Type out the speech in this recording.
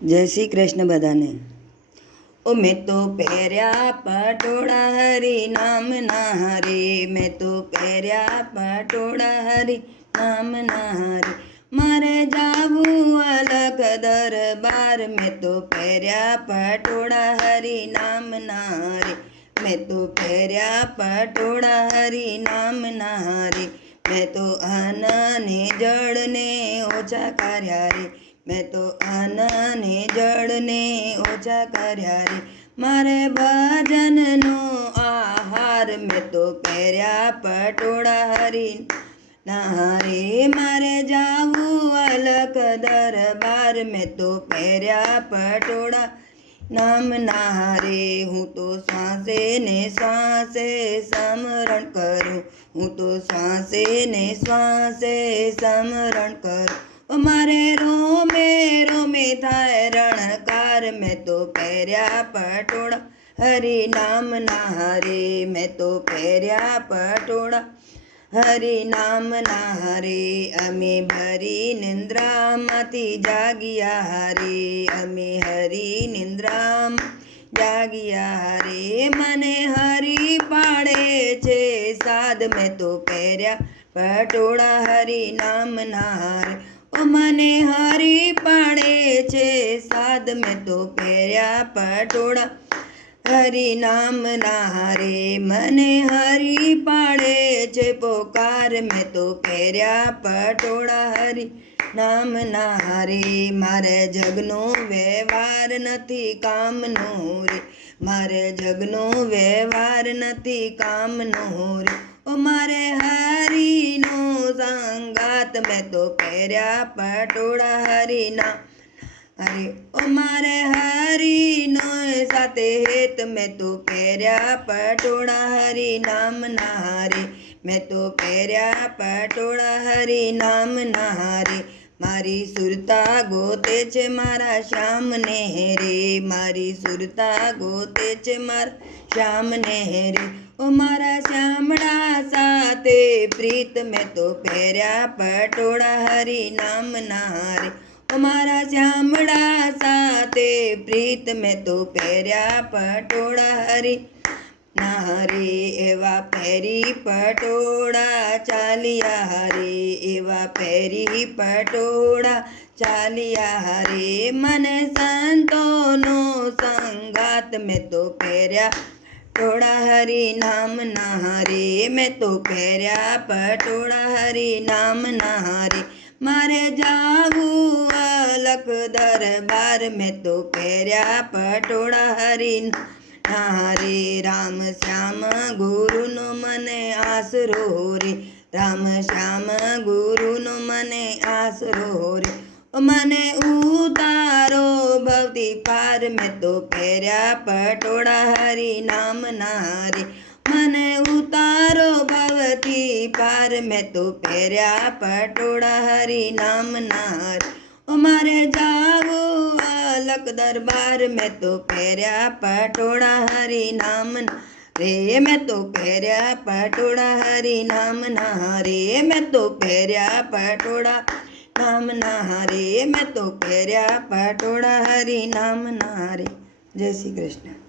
જય શ્રી કૃષ્ણ બધાને ઓ મેં તો પહેર્યા પટોળા હરી નામ ના હરી મેં તો પહેર્યા પટોળા હરી નામ ના હરી મારે જાવું અલગ દરબાર મેં તો પહેર્યા પટોળા હરી નામ ના હરી મેં તો પહેર્યા પટોળા હરી નામ ના હરી મેં તો અનને જળને ઓછા કર્યા રે મેં તો આનાને જળને ઓછા કર્યા રે. મારે ભજનનો આહાર મેં તો પહેર્યા પટોળા હરી નારે મારે જાવું અલગ દરબાર. મેં તો પહેર્યા પટોળા. નામ નારે હું તો શ્વાસે ને શ્વાસે સમરણ કરું. હું તો શ્વાસે ને શ્વાસે સમરણ કરું. મારે રોમે રોમે થાય રણકાર મેં તો પહેર્યા પટોળા. હરી નામ ના હરે, મેં તો પહેર્યા પટોળા. હરી નામ ના હરે, અમે ભરી નિંદ્રામાંથી જાગ્યા હરે, અમે હરી નિંદ્રામ જાગ્યા હરે. મને હરી પાડે છે સાદ, મેં તો પહેર્યા પટોળા. હરી નામ ના હરે મને હરી પાડે છે, સાદ મેં તો પહેર્યા પટોળા. હરી નામ ના રે, મને હરી પાડે છે, પોકાર મેં તો પહેર્યા પટોળા. હરી નામ ના રે, મારે જગનો વ્યવહાર નથી કામનો રે. મારે જગનો વ્યવહાર નથી કામનો રે. ઓ મારે હરીનો સંગાત મેં તો પહેર્યા પટોળા હરીના. અરે ઓ મારે હરીનો સાથે હેત મેં તો પહેર્યા પટોળા હરી નામ ના હારે. મેં તો પહેર્યા પટોળા હરી નામ ના હારે. મારી સુરતા ગોતે છે મારા શ્યામને રે મારી સુરતા ગોતે છે મારા શ્યામને રે ઓ મારા શ્યામડા સાથે પ્રીત મેં તો પહેર્યા પટોળા હરી નામ ના હારે અમારા શ્યામડા સાથે પ્રીત મેં તો પહેર્યા પટોળા હરી ના હરે એવા પહેરી પટોળા ચાલ્યા હરે એવા ફેરી પટોળા ચાલ્યા હરે. મને સંતોનો સંગાત મેં તો પહેર્યા પટોળા હરી નામ ના હરે. મેં તો પહેર્યા પટોળા હરી નામ ના હરે. મારે જાવું અલક દરબાર. મેં તો પહેર્યા પટોળા હરી હારે રામ શ્યામ ગુરુનો મને આસરો રે. રામ શ્યામ ગુરુનો મને આસરો રે. મને ઉતારો ભવતી પાર મેં તો પહેર્યા પટોળા હરી નામ ના રે. મને ઉતારો ભવતી પાર મેં તો પહેર્યા પટોળા હરી નામ નાર મારે જાવું અલગ દરબાર મેં તો પહેર્યા પટોળા હરી નામ રે, મેં તો પહેર્યા પટોળા હરી નામ ના રે, મેં તો પહેર્યા પટોળા નામ ના રે, મેં તો પહેર્યા પટોળા હરી નામ ના રે, જય શ્રી કૃષ્ણ.